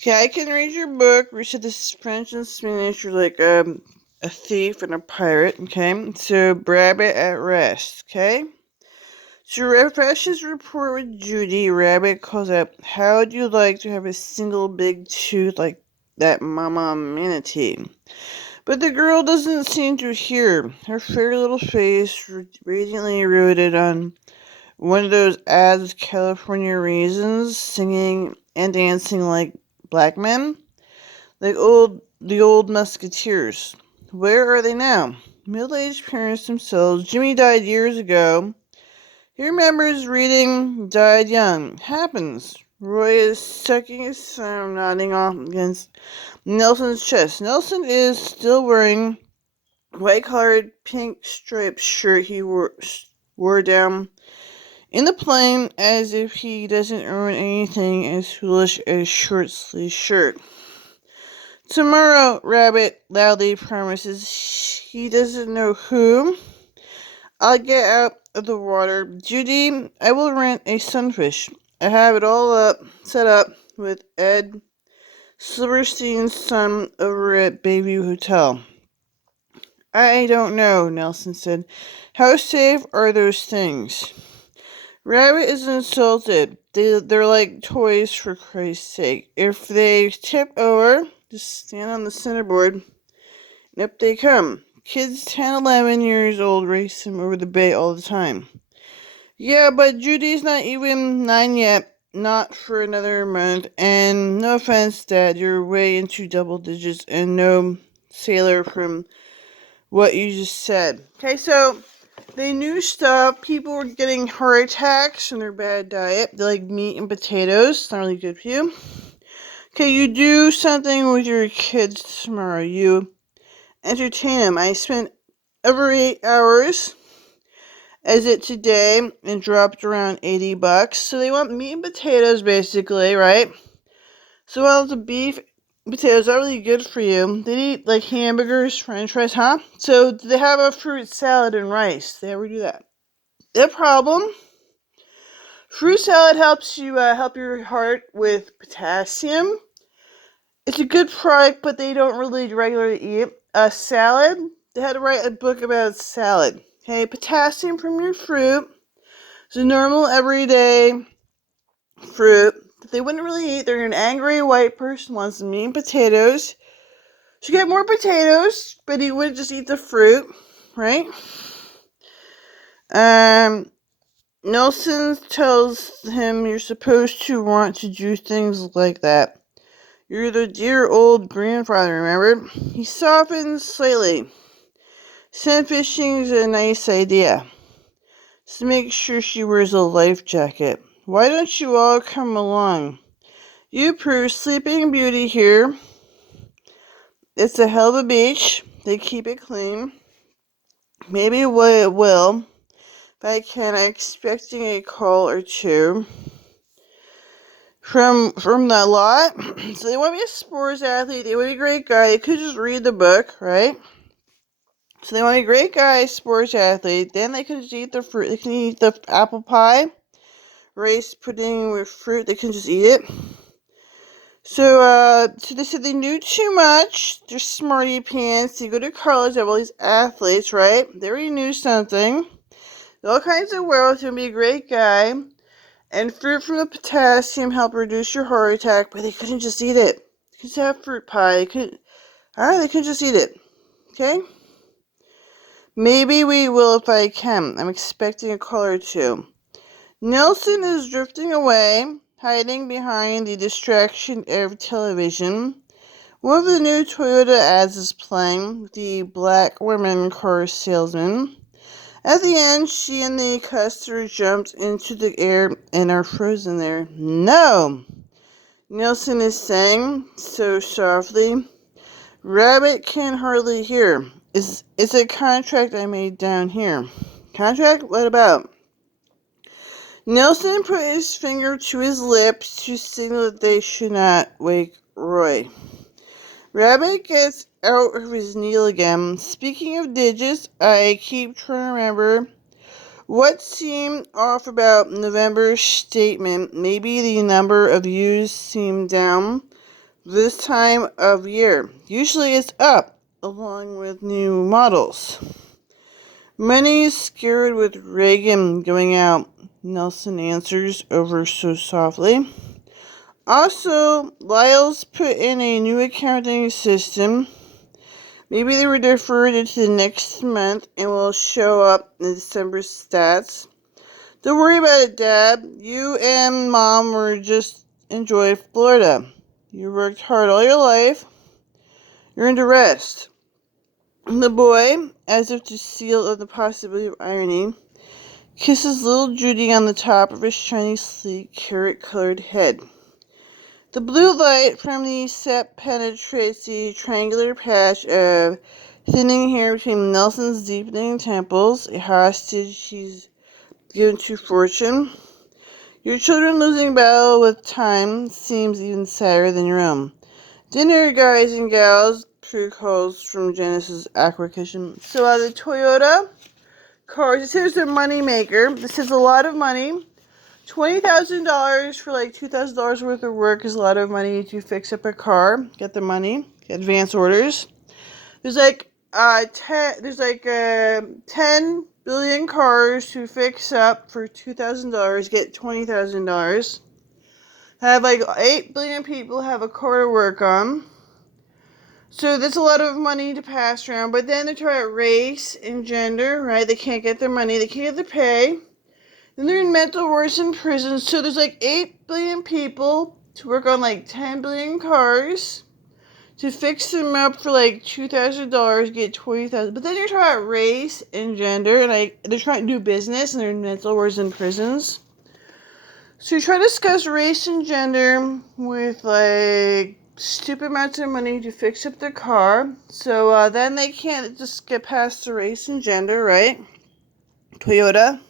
Okay, I can read your book. We said this is French and Spanish. You're like a thief and a pirate. Okay, so Rabbit at rest. Okay. To refresh his rapport with Judy, Rabbit calls out, "How would you like to have a single big tooth like that Mama Manatee?" But the girl doesn't seem to hear. Her fair little face radiantly rooted on one of those ads with California raisins, singing and dancing like black men, like the old musketeers. Where are they now? Middle-aged parents themselves. Jimmy died years ago. He remembers reading "Died Young." Happens. Roy is sucking his thumb, nodding off against Nelson's chest. Nelson is still wearing white-collared, pink-striped shirt he wore down in the plane, as if he doesn't own anything as foolish as a short-sleeved shirt. Tomorrow, Rabbit loudly promises he doesn't know who. I'll get out of the water. Judy, I will rent a sunfish. I have it all set up with Ed Silverstein's son over at Bayview Hotel. I don't know, Nelson said. How safe are those things? Rabbit is insulted. They're like toys, for Christ's sake. If they tip over, just stand on the centerboard, and up they come. Kids 10, 11 years old race them over the bay all the time. Yeah, but Judy's not even 9 yet. Not for another month. And no offense, Dad, you're way into double digits and no sailor from what you just said. Okay, so they knew stuff. People were getting heart attacks from their bad diet. They like meat and potatoes. It's not really good for you. Okay, you do something with your kids tomorrow. You entertain them. I spent over 8 hours as it today and dropped around $80. So they want meat and potatoes basically, right? So while the beef and potatoes are really good for you, they eat like hamburgers, french fries, huh? So they have a fruit salad and rice. They ever do that? The problem? Fruit salad helps you help your heart with potassium. It's a good product, but they don't really regularly eat it. A salad? They had to write a book about salad. Okay, potassium from your fruit. It's a normal everyday fruit that they wouldn't really eat. They're an angry white person wants meat and potatoes. So get more potatoes, but he wouldn't just eat the fruit, right? Nelson tells him you're supposed to want to do things like that. You're the dear old grandfather, remember? He softens slightly. Sand fishing's a nice idea. Just make sure she wears a life jacket. Why don't you all come along? You prove Sleeping Beauty here. It's a hell of a beach. They keep it clean. Maybe what it will. If I can, I'm expecting a call or two from the lot. So they want me a sports athlete. They want me a great guy. They could just read the book, right? So they want me a great guy, sports athlete. Then they can just eat the fruit. They can eat the apple pie, rice pudding with fruit. They can just eat it. So they said they knew too much. They're smarty pants. They go to college. They have all these athletes, right? They already knew something. All kinds of wealth. He'll be a great guy. And fruit from the potassium help reduce your heart attack. But they couldn't just eat it. They could have fruit pie. They couldn't just eat it. Okay? Maybe we will if I can. I'm expecting a call or two. Nelson is drifting away, hiding behind the distraction of television. One of the new Toyota ads is playing, the black woman car salesman. At the end, she and the customer jumped into the air and are frozen there. No! Nelson is saying, so softly. Rabbit can hardly hear. It's a contract I made down here. Contract? What about? Nelson put his finger to his lips to signal that they should not wake Roy. Rabbit gets out of his kneel again. Speaking of digits, I keep trying to remember what seemed off about November's statement. Maybe the number of U's seemed down, this time of year. Usually it's up, along with new models. Many is scared with Reagan going out. Nelson answers over so softly. Also, Lyle's put in a new accounting system. Maybe they were deferred into the next month and will show up in December stats. Don't worry about it, Dad. You and Mom were just enjoy Florida. You worked hard all your life. You're into rest. The boy, as if to seal up the possibility of irony, kisses little Judy on the top of his shiny, sleek, carrot-colored head. The blue light from the set penetrates the triangular patch of thinning hair between Nelson's deepening temples, a hostage he's given to fortune. Your children losing battle with time seems even sadder than your own. Dinner, guys and gals, Prue calls from Genesis Aqua Kitchen. So the Toyota cars, it says they're money maker. This is a lot of money. $20,000 for like $2,000 worth of work is a lot of money to fix up a car. Get the money. Get advance orders. There's like 10 billion cars to fix up for $2,000. Get $20,000. Have like 8 billion people have a car to work on. So that's a lot of money to pass around. But then they try out race and gender, right? They can't get their money. They can't get their pay. Then they're in mental wards in prison. So there's like 8 billion people to work on like 10 billion cars. To fix them up for like $2,000, get $20,000. But then you're talking about race and gender, and like they're trying to do business, and they're in mental wards in prisons. So you try to discuss race and gender with like stupid amounts of money to fix up their car. So then they can't just get past the race and gender, right? Toyota.